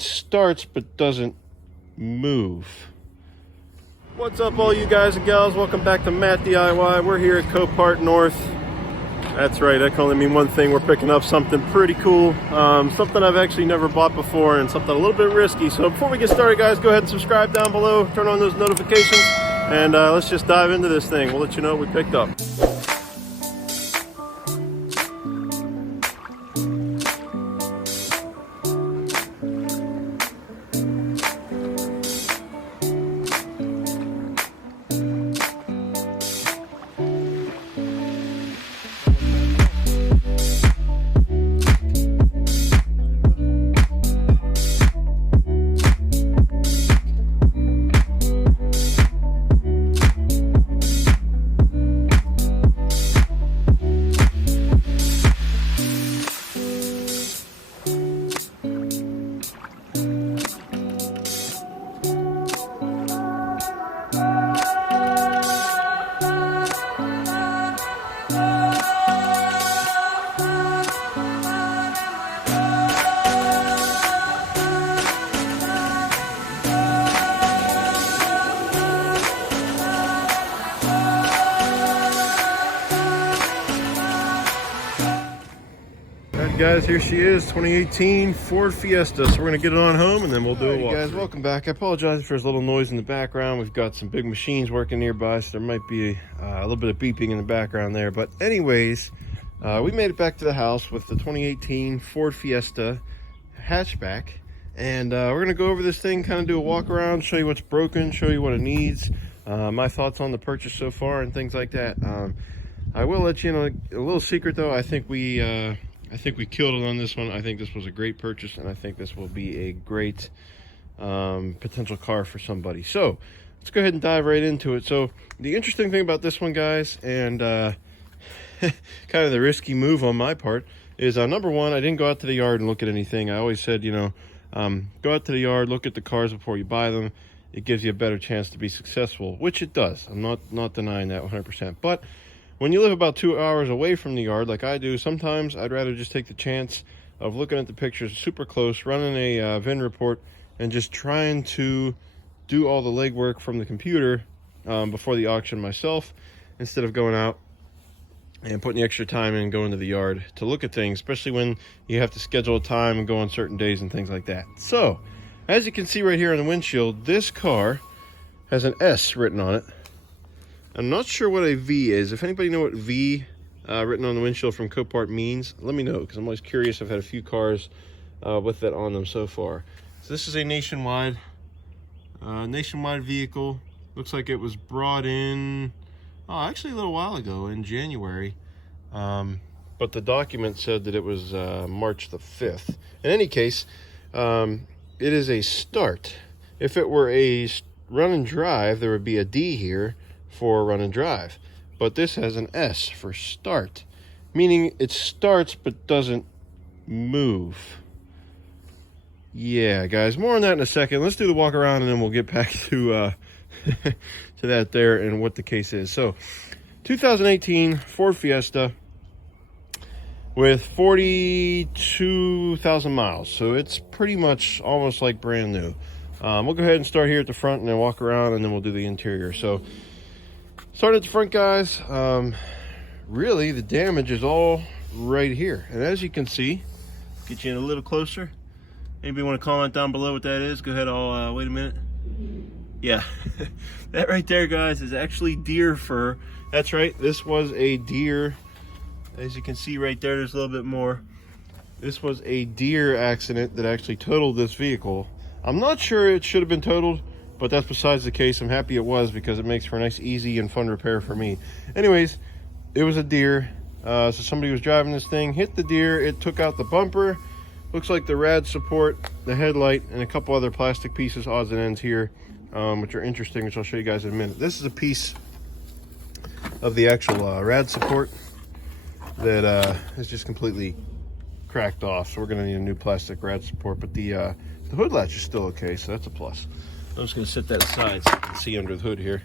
Starts but doesn't move. What's up, all you guys and gals? Welcome back to Matt DIY. We're here at Copart North. That's right, that can only mean one thing. We're picking up something pretty cool, something I've actually never bought before, and something a little bit risky. So before we get started, guys, go ahead and subscribe down below, turn on those notifications, and let's just dive into this thing. We'll let you know what we picked up. Guys, here she is, 2018 Ford Fiesta. So we're gonna get it on home and then we'll do a walk. Guys, welcome back. I apologize if there's a little noise in the background. We've got some big machines working nearby, so there might be a little bit of beeping in the background there. But anyways, we made it back to the house with the 2018 Ford Fiesta Hatchback, and we're gonna go over this thing, kind of do a walk around, show you what's broken, show you what it needs, my thoughts on the purchase so far, and things like that. I will let you know a little secret though. I think we killed it on this one. I think this was a great purchase, and I think this will be a great potential car for somebody. So let's go ahead and dive right into it. So the interesting thing about this one, guys, and kind of the risky move on my part, is number one, I didn't go out to the yard and look at anything. I always said, you know, go out to the yard, look at the cars before you buy them. It gives you a better chance to be successful, which it does. I'm not denying that 100%. But when you live about 2 hours away from the yard, like I do, sometimes I'd rather just take the chance of looking at the pictures super close, running a VIN report, and just trying to do all the legwork from the computer before the auction myself, instead of going out and putting the extra time in going to the yard to look at things, especially when you have to schedule a time and go on certain days and things like that. So, as you can see right here on the windshield, this car has an S written on it. I'm not sure what a V is. If anybody know what V written on the windshield from Copart means, let me know, because I'm always curious. I've had a few cars with that on them so far. So this is a nationwide vehicle. Looks like it was brought in, actually a little while ago in January. But the document said that it was March the 5th. In any case, it is a start. If it were a run and drive, there would be a D here for run and drive, but this has an S for start, meaning it starts but doesn't move. Yeah, guys, more on that in a second. Let's do the walk around and then we'll get back to to that there and what the case is. So 2018 Ford Fiesta with 42,000 miles, so it's pretty much almost like brand new. We'll go ahead and start here at the front and then walk around, and then we'll do the interior. So starting at the front, guys, really the damage is all right here. And as you can see, get you in a little closer. Anybody want to comment down below what that is? Go ahead. I'll wait a minute. Yeah, that right there, guys, is actually deer fur. That's right, this was a deer. As you can see right there, there's a little bit more. This was a deer accident that actually totaled this vehicle. I'm not sure it should have been totaled, but that's besides the case. I'm happy it was, because it makes for a nice, easy, and fun repair for me. Anyways, it was a deer. So somebody was driving this thing, hit the deer. It took out the bumper. Looks like the rad support, the headlight, and a couple other plastic pieces, odds and ends here, which are interesting, which I'll show you guys in a minute. This is a piece of the actual rad support that is just completely cracked off. So we're going to need a new plastic rad support, but the hood latch is still okay, so that's a plus. I'm just going to set that aside so you can see under the hood here.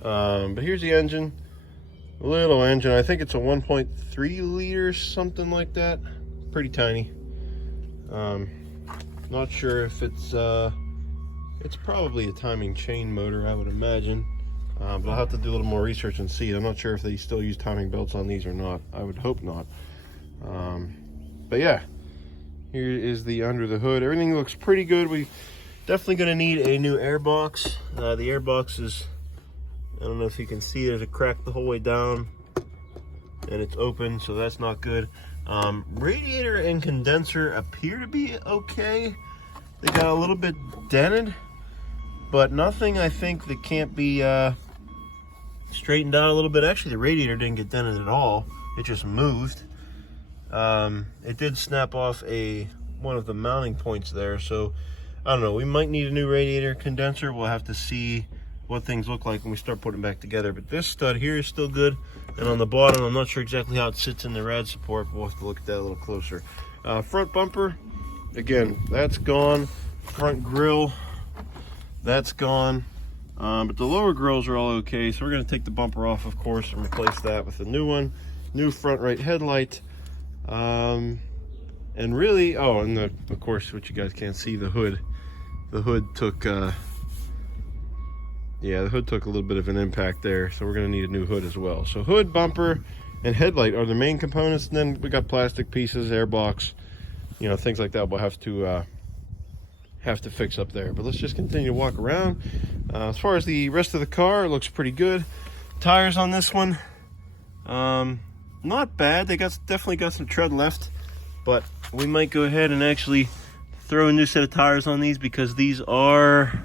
But here's the engine. Little engine. I think it's a 1.3 liters, something like that. Pretty tiny. Not sure if it's probably a timing chain motor, I would imagine. But I'll have to do a little more research and see. I'm not sure if they still use timing belts on these or not. I would hope not. But yeah, here is the under the hood. Everything looks pretty good. We definitely going to need a new air box. The air box is, I don't know if you can see, there's a crack the whole way down, and it's open, so that's not good. Radiator and condenser appear to be okay. They got a little bit dented, but nothing I think that can't be straightened out a little bit. Actually, the radiator didn't get dented at all. It just moved. It did snap off one of the mounting points there, so I don't know. We might need a new radiator condenser. We'll have to see what things look like when we start putting it back together. But this stud here is still good, and on the bottom, I'm not sure exactly how it sits in the rad support, but we'll have to look at that a little closer. Front bumper, again, that's gone. Front grille, that's gone. But the lower grills are all okay, so we're going to take the bumper off, of course, and replace that with a new one. New front right headlight. And really, oh, and of course, what you guys can't see, the hood. The hood took, yeah, the hood took a little bit of an impact there, so we're going to need a new hood as well. So hood, bumper, and headlight are the main components, and then we got plastic pieces, airbox, you know, things like that. We'll have to fix up there. But let's just continue to walk around. As far as the rest of the car, it looks pretty good. Tires on this one, not bad. They definitely got some tread left, but we might go ahead and actually throw a new set of tires on these, because these are,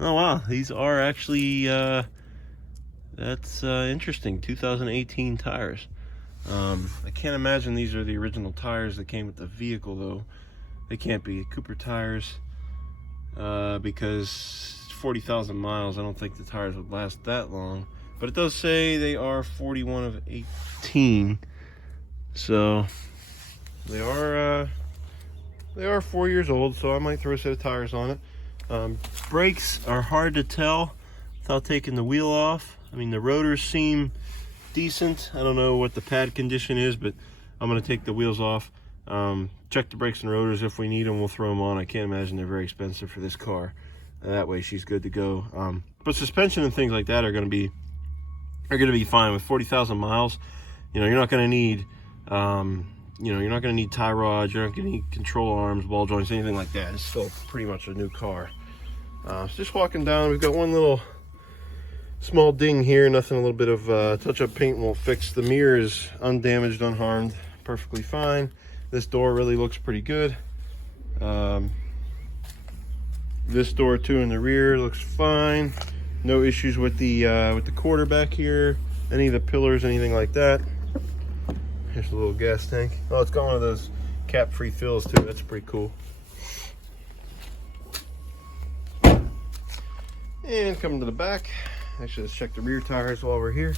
oh wow, these are actually that's interesting, 2018 tires. I can't imagine these are the original tires that came with the vehicle, though. They can't be. Cooper tires, because 40,000 miles, I don't think the tires would last that long. But it does say they are 41 of 18, so they are 4 years old. So I might throw a set of tires on it. Brakes are hard to tell without taking the wheel off. I mean, the rotors seem decent. I don't know what the pad condition is, but I'm going to take the wheels off. Check the brakes and rotors. If we need them, we'll throw them on. I can't imagine they're very expensive for this car. That way she's good to go. But suspension and things like that are going to be fine with 40,000 miles. You know, you're not going to need you're not going to need tie rods, you're not going to need control arms, ball joints, anything like that. It's still pretty much a new car. So just walking down, we've got one little small ding here, nothing, a little bit of touch-up paint won't fix. The mirror is undamaged, unharmed, perfectly fine. This door really looks pretty good. This door too in the rear looks fine. No issues with the quarterback here, any of the pillars, anything like that. Here's a little gas tank. Oh, it's got one of those cap-free fills too. That's pretty cool. And coming to the back, actually let's check the rear tires while we're here.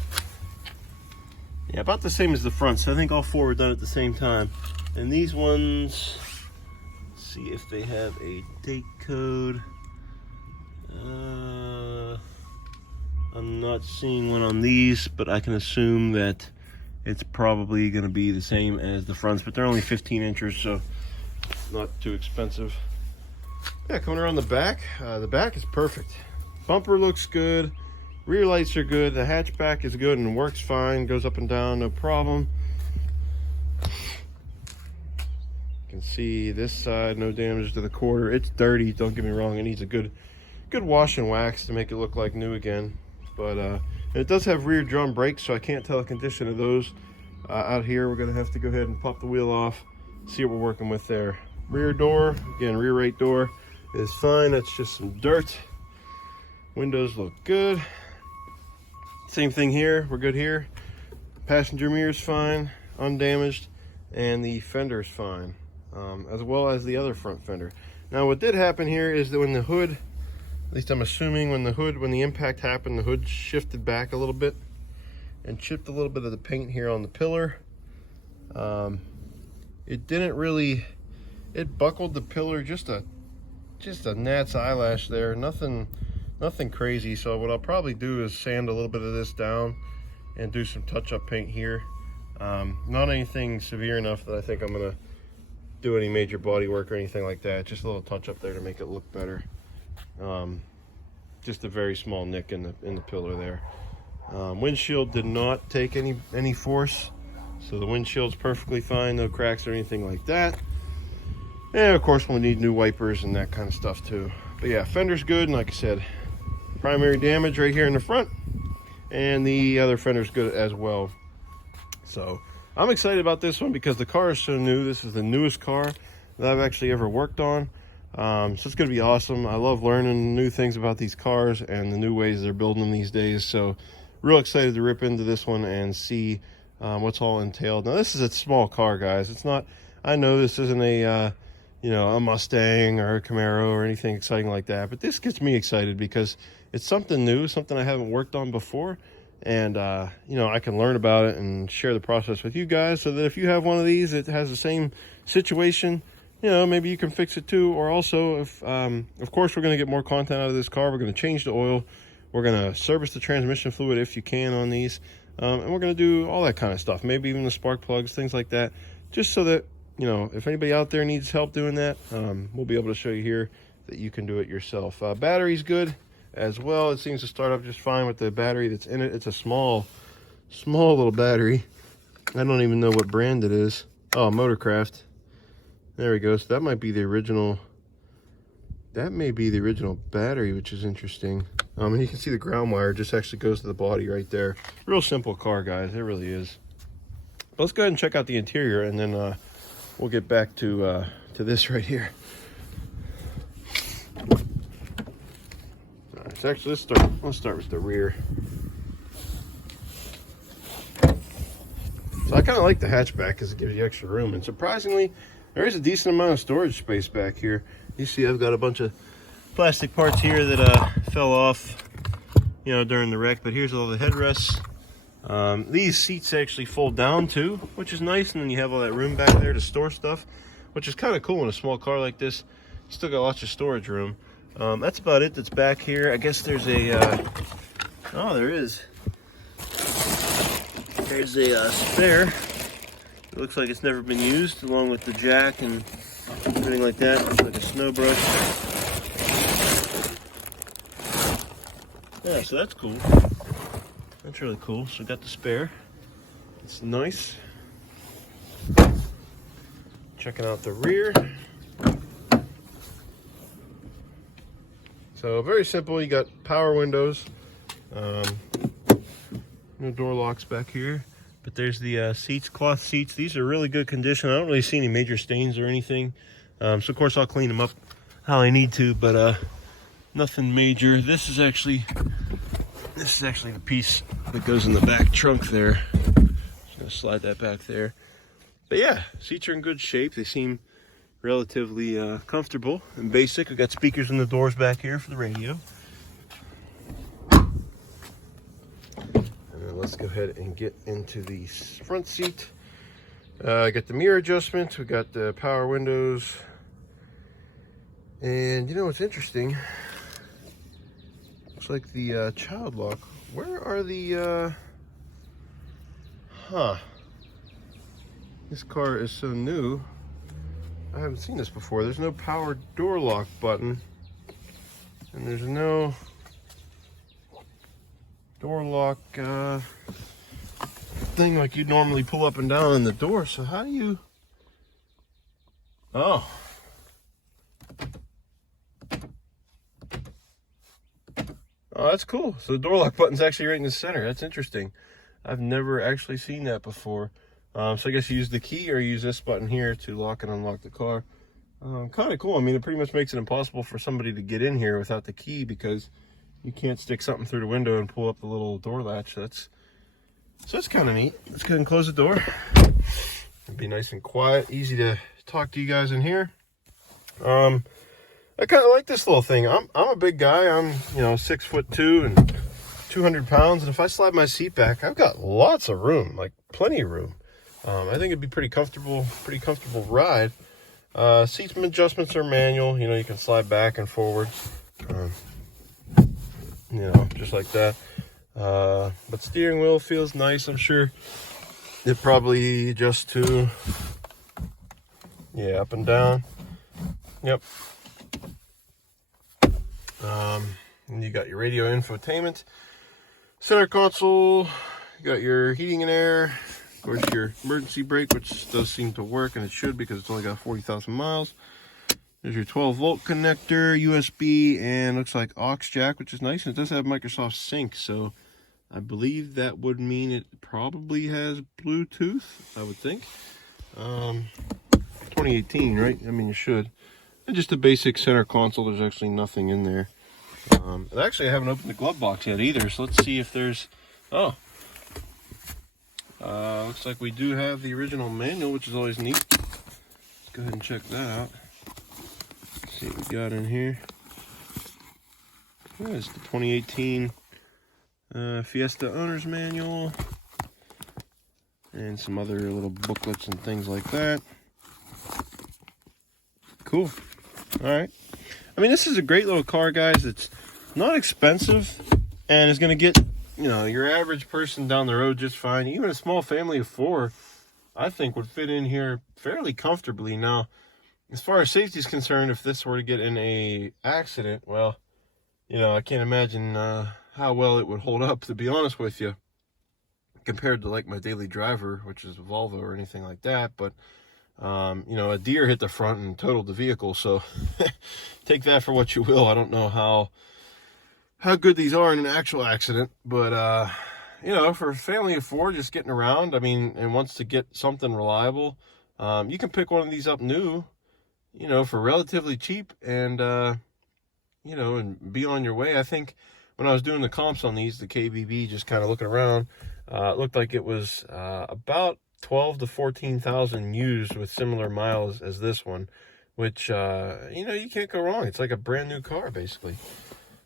Yeah, about the same as the front, so I think all four were done at the same time. And these ones, let's see if they have a date code. I'm not seeing one on these, but I can assume that it's probably going to be the same as the fronts, but they're only 15 inches, so not too expensive. Yeah, coming around the back is perfect. Bumper looks good, rear lights are good, the hatchback is good and works fine, goes up and down, no problem. You can see this side, no damage to the quarter. It's dirty, don't get me wrong, it needs a good wash and wax to make it look like new again. But it does have rear drum brakes, so I can't tell the condition of those. Out here, we're gonna have to go ahead and pop the wheel off, see what we're working with there. Rear door, again, rear right door is fine. That's just some dirt. Windows look good. Same thing here, we're good here. Passenger mirror's fine, undamaged, and the fender's fine, as well as the other front fender. Now, what did happen here is that when the hood, at least I'm assuming when the impact happened, the hood shifted back a little bit and chipped a little bit of the paint here on the pillar. It didn't really, it buckled the pillar just a gnat's eyelash there, nothing crazy. So what I'll probably do is sand a little bit of this down and do some touch-up paint here. Not anything severe enough that I think I'm gonna do any major body work or anything like that. Just a little touch up there to make it look better. Just a very small nick in the pillar there. Windshield did not take any force, so the windshield's perfectly fine, no cracks or anything like that. And of course we'll need new wipers and that kind of stuff too. But yeah, fender's good, and like I said, primary damage right here in the front, and the other fender's good as well. So I'm excited about this one because the car is so new. This is the newest car that I've actually ever worked on. So it's going to be awesome. I love learning new things about these cars and the new ways they're building them these days. So real excited to rip into this one and see what's all entailed. Now this is a small car, guys. It's not, I know this isn't a a Mustang or a Camaro or anything exciting like that, but this gets me excited because it's something new, something I haven't worked on before. And I can learn about it and share the process with you guys, so that if you have one of these that has the same situation, maybe you can fix it too. Or also, if of course we're going to get more content out of this car, we're going to change the oil, we're going to service the transmission fluid if you can on these, and we're going to do all that kind of stuff, maybe even the spark plugs, things like that, just so that if anybody out there needs help doing that, we'll be able to show you here that you can do it yourself. Battery's good as well. It seems to start up just fine with the battery that's in it. It's a small little battery. I don't even know what brand it is. Oh, Motorcraft. There we go. So that might be the original. That may be the original battery, which is interesting. And you can see the ground wire just actually goes to the body right there. Real simple car, guys. It really is. But let's go ahead and check out the interior, and then we'll get back to this right here. All right, so actually, let's start with the rear. So I kind of like the hatchback because it gives you extra room, and surprisingly, there is a decent amount of storage space back here. You see, I've got a bunch of plastic parts here that fell off, during the wreck. But here's all the headrests. These seats actually fold down too, which is nice, and then you have all that room back there to store stuff, which is kind of cool in a small car like this. You still got lots of storage room. That's about it that's back here. I guess there's a oh, there is. There's a spare. It looks like it's never been used, along with the jack and everything like that. Looks like a snow brush. Yeah, so that's cool. That's really cool. So we got the spare. It's nice. Checking out the rear. So very simple. You got power windows. No door locks back here. But there's the seats, cloth seats. These are really good condition. I don't really see any major stains or anything. So of course I'll clean them up how I need to, but nothing major. This is actually the piece that goes in the back trunk there. Just gonna slide that back there. But yeah, seats are in good shape. They seem relatively comfortable and basic. We got speakers in the doors back here for the radio. And then let's go ahead and get into the front seat. I got the mirror adjustment. We got the power windows. And you know what's interesting? Looks like the child lock. Where are the this car is so new. I haven't seen this before. There's no power door lock button, and there's no door lock thing like you'd normally pull up and down in the door. So how do you... Oh, that's cool. So the door lock button's actually right in the center. That's interesting. I've never actually seen that before. So I guess you use the key or use this button here to lock and unlock the car. Kind of cool. I mean, it pretty much makes it impossible for somebody to get in here without the key, because you can't stick something through the window and pull up the little door latch. So that's kind of neat. Let's go ahead and close the door. It'll be nice and quiet, easy to talk to you guys in here. I kind of like this little thing. I'm a big guy. I'm 6'2" and 200 pounds, and if I slide my seat back, I've got lots of room, like plenty of room. I think it'd be pretty comfortable ride. Seat adjustments are manual. You can slide back and forward, just like that. But steering wheel feels nice. I'm sure it probably adjusts to Yeah, up and down. Yep. And you got your radio infotainment, center console, you got your heating and air, of course your emergency brake, which does seem to work, and it should because it's only got 40,000 miles. There's your 12-volt connector, USB, and looks like aux jack, which is nice. And it does have Microsoft Sync, so I believe that would mean it probably has Bluetooth, I would think. 2018, right? I mean, you should. And just a basic center console. There's actually nothing in there. And actually, I haven't opened the glove box yet either, so let's see if there's... Oh. Looks like we do have the original manual, which is always neat. Let's go ahead and check that out. Let's see what we got in here. Oh, it's the 2018 Fiesta Owner's Manual. And some other little booklets and things like that. Cool. Alright. I mean, this is a great little car, guys. It's not expensive and is going to get, you know, your average person down the road just fine. Even a small family of 4, I think, would fit in here fairly comfortably. Now, as far as safety is concerned, if this were to get in a accident, well, you know, I can't imagine how well it would hold up, to be honest with you, compared to like my daily driver, which is a Volvo or anything like that. But you know, a deer hit the front and totaled the vehicle, so take that for what you will. I don't know how good these are in an actual accident, but you know, for a family of 4 just getting around, I mean, and wants to get something reliable, you can pick one of these up new, you know, for relatively cheap, and you know, and be on your way. I think when I was doing the comps on these, the KBB, just kind of looking around, it looked like it was about 12 to 14,000 used with similar miles as this one, which, you know, you can't go wrong. It's like a brand new car, basically.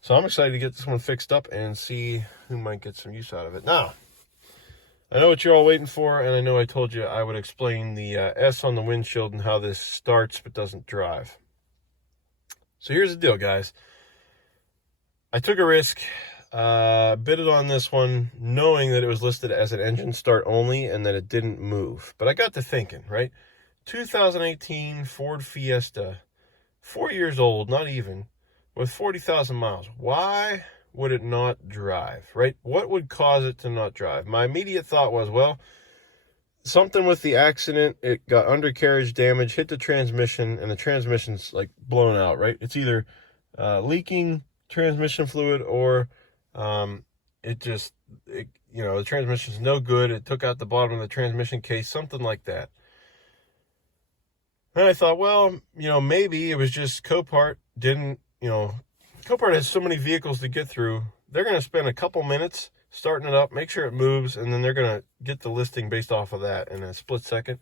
So I'm excited to get this one fixed up and see who might get some use out of it. Now, I know what you're all waiting for, and I know I told you I would explain the S on the windshield and how this starts but doesn't drive. So here's the deal, guys. I took a risk. Bid it on this one, knowing that it was listed as an engine start only and that it didn't move. But I got to thinking, right? 2018 Ford Fiesta, 4 years old, not even, with 40,000 miles. Why would it not drive, right? What would cause it to not drive? My immediate thought was, well, something with the accident, it got undercarriage damage, hit the transmission, and the transmission's like blown out, right? It's either leaking transmission fluid or you know, the transmission's no good. It took out the bottom of the transmission case, something like that. And I thought, well, you know, maybe it was just Copart didn't, you know, Copart has so many vehicles to get through. They're going to spend a couple minutes starting it up, make sure it moves, and then they're going to get the listing based off of that in a split second.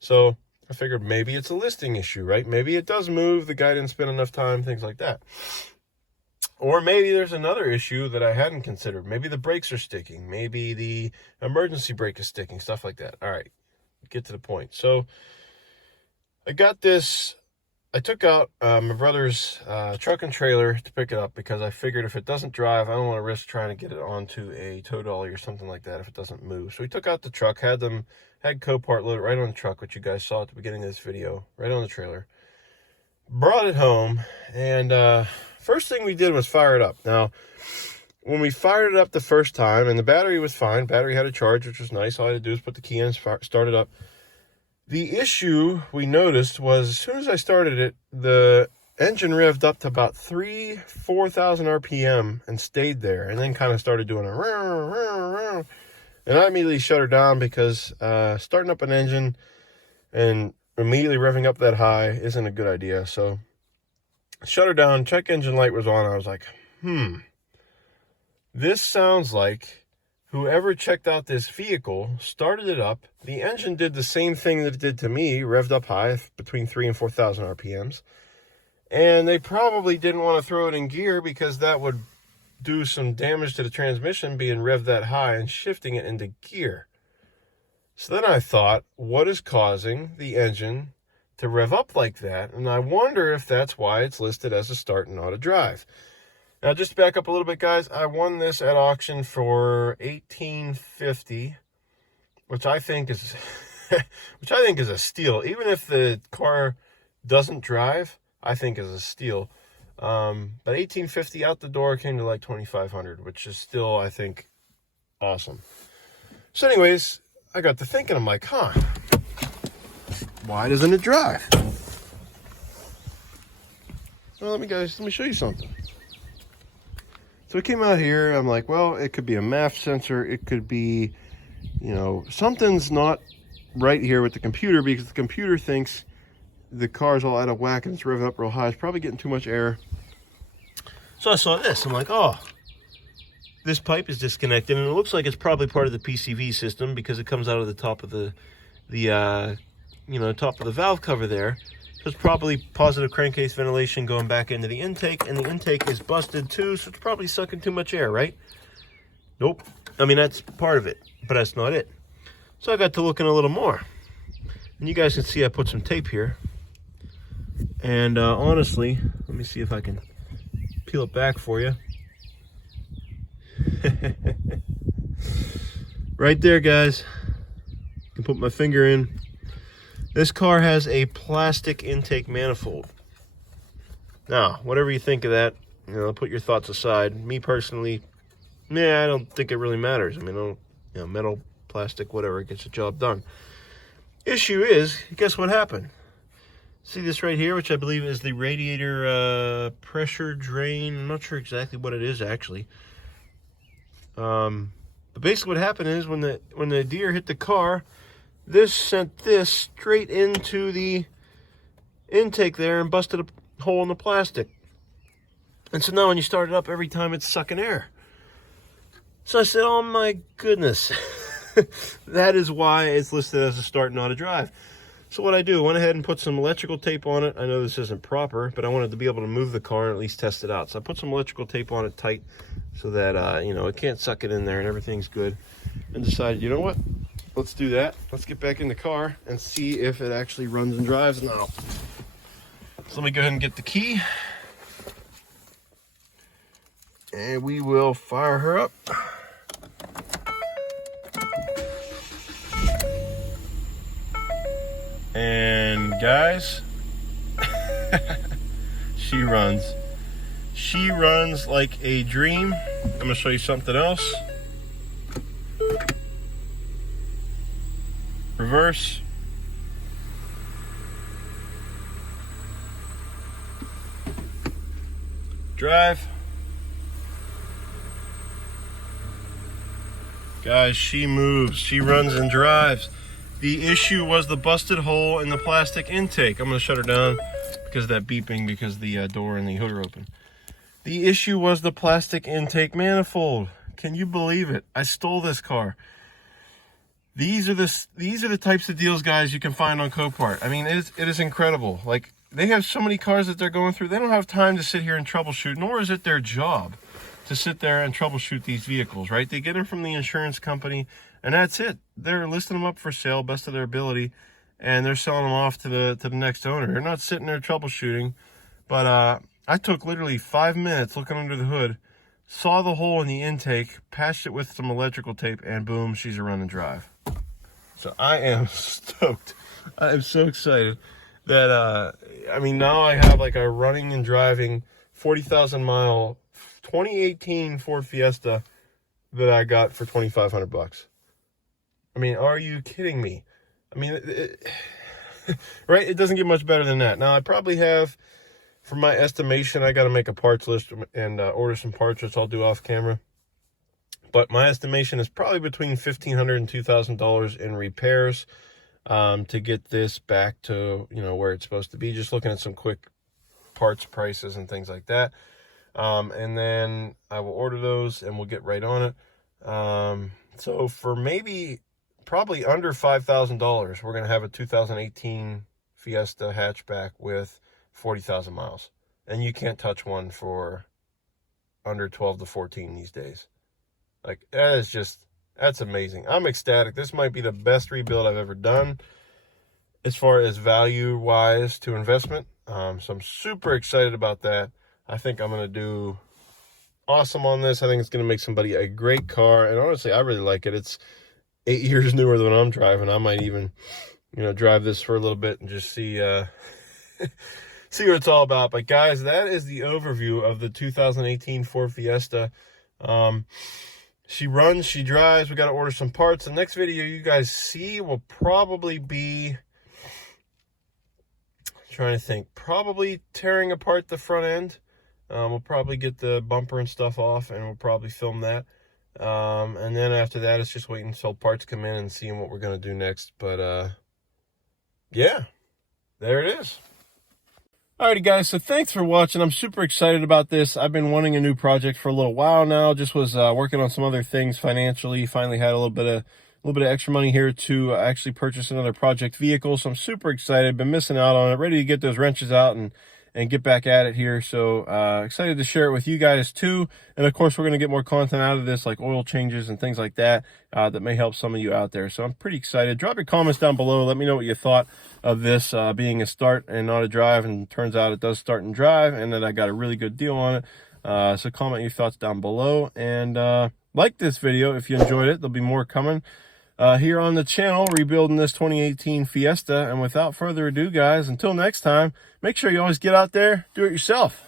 So I figured maybe it's a listing issue, right? Maybe it does move. The guy didn't spend enough time, things like that. Or maybe there's another issue that I hadn't considered. Maybe the brakes are sticking. Maybe the emergency brake is sticking, stuff like that. All right, get to the point. So I got this. I took out my brother's truck and trailer to pick it up because I figured if it doesn't drive, I don't want to risk trying to get it onto a tow dolly or something like that if it doesn't move. So we took out the truck, had Copart load it right on the truck, which you guys saw at the beginning of this video, right on the trailer. Brought it home, and first thing we did was fire it up. Now, when we fired it up the first time, and the battery was fine, battery had a charge, which was nice. All I had to do was put the key in, start it up. The issue we noticed was as soon as I started it, the engine revved up to about 4,000 RPM and stayed there, and then kind of started doing a and I immediately shut her down because starting up an engine and immediately revving up that high isn't a good idea. So shut her down, check engine light was on. I was like, this sounds like whoever checked out this vehicle started it up. The engine did the same thing that it did to me, revved up high between 3,000 and 4,000 RPMs. And they probably didn't want to throw it in gear because that would do some damage to the transmission being revved that high and shifting it into gear. So then I thought, what is causing the engine to rev up like that? And I wonder if that's why it's listed as a start and not a drive. Now, just to back up a little bit, guys, I won this at auction for $1,850, which I think is which I think is a steal. Even if the car doesn't drive, I think is a steal. But $1,850 out the door came to like $2,500, which is still, I think, awesome. So anyways, I got to thinking, I'm like, why doesn't it drive? Well, let me show you something. So it came out here, I'm like, well, it could be a MAF sensor, it could be, something's not right here with the computer, because the computer thinks the car's all out of whack and it's revving up real high. It's probably getting too much air. So I saw this, I'm like, oh, this pipe is disconnected, and it looks like it's probably part of the PCV system, because it comes out of the top of the top of the valve cover there. So it's probably positive crankcase ventilation going back into the intake, and the intake is busted too, so it's probably sucking too much air, right? Nope. I mean, that's part of it, but that's not it. So I got to looking a little more, and you guys can see I put some tape here. And honestly, let me see if I can peel it back for you. Right there, guys. I can put my finger in. This car has a plastic intake manifold. Now, whatever you think of that, put your thoughts aside. Me personally, I don't think it really matters. I mean, metal, plastic, whatever, it gets the job done. Issue is, guess what happened? See this right here, which I believe is the radiator pressure drain. I'm not sure exactly what it is, actually. But basically what happened is when the deer hit the car, this sent this straight into the intake there and busted a hole in the plastic. And so now when you start it up, every time it's sucking air. So I said, oh my goodness. That is why it's listed as a start, not a drive. So what I do, I went ahead and put some electrical tape on it. I know this isn't proper, but I wanted to be able to move the car and at least test it out. So I put some electrical tape on it tight so that, it can't suck it in there and everything's good. And decided, you know what? Let's do that. Let's get back in the car and see if it actually runs and drives now. So let me go ahead and get the key. And we will fire her up. And guys, she runs. She runs like a dream. I'm gonna show you something else. Reverse. Drive. Guys, she moves. She runs and drives. The issue was the busted hole in the plastic intake. I'm going to shut her down because of that beeping, because the door and the hood are open. The issue was the plastic intake manifold. Can you believe it? I stole this car. These are the types of deals, guys, you can find on Copart. I mean, it is incredible. Like, they have so many cars that they're going through. They don't have time to sit here and troubleshoot, nor is it their job to sit there and troubleshoot these vehicles, right? They get them from the insurance company, and that's it. They're listing them up for sale, best of their ability, and they're selling them off to the next owner. They're not sitting there troubleshooting. But I took literally 5 minutes looking under the hood, saw the hole in the intake, patched it with some electrical tape, and boom, she's a run and drive. So I am stoked. I am so excited that, I mean, now I have like a running and driving 40,000 mile 2018 Ford Fiesta that I got for $2,500. I mean, are you kidding me? I mean, right? It doesn't get much better than that. Now, I probably have, for my estimation, I got to make a parts list and order some parts, which I'll do off camera. But my estimation is probably between $1,500 and $2,000 in repairs to get this back to, where it's supposed to be. Just looking at some quick parts prices and things like that. And then I will order those and we'll get right on it. So for probably under $5,000, we're going to have a 2018 Fiesta Hatchback with 40,000 miles. And you can't touch one for under 12 to 14 these days. Like, that's amazing. I'm ecstatic. This might be the best rebuild I've ever done as far as value-wise to investment. So I'm super excited about that. I think I'm going to do awesome on this. I think it's going to make somebody a great car. And honestly, I really like it. 8 years newer than I'm driving. I might even, drive this for a little bit and just see see what it's all about. But guys, that is the overview of the 2018 Ford Fiesta. She runs, she drives. We got to order some parts. The next video you guys see will probably be, trying to think, probably tearing apart the front end. We'll probably get the bumper and stuff off, and we'll probably film that. And then after that, it's just waiting until parts come in and seeing what we're going to do next. But yeah, there it is. Alrighty guys, so thanks for watching. I'm super excited about this. I've been wanting a new project for a little while now. Just was working on some other things financially. Finally had a little bit of extra money here to actually purchase another project vehicle. So I'm super excited. Been missing out on it. Ready to get those wrenches out and get back at it here. So excited to share it with you guys too. And of course, we're going to get more content out of this, like oil changes and things like that, that may help some of you out there. So I'm pretty excited. Drop your comments down below. Let me know what you thought of this being a start and not a drive. And turns out it does start and drive, and that I got a really good deal on it. So comment your thoughts down below, and like this video if you enjoyed it. There'll be more coming here on the channel, rebuilding this 2018 Fiesta. And without further ado, guys, until next time, make sure you always get out there, do it yourself.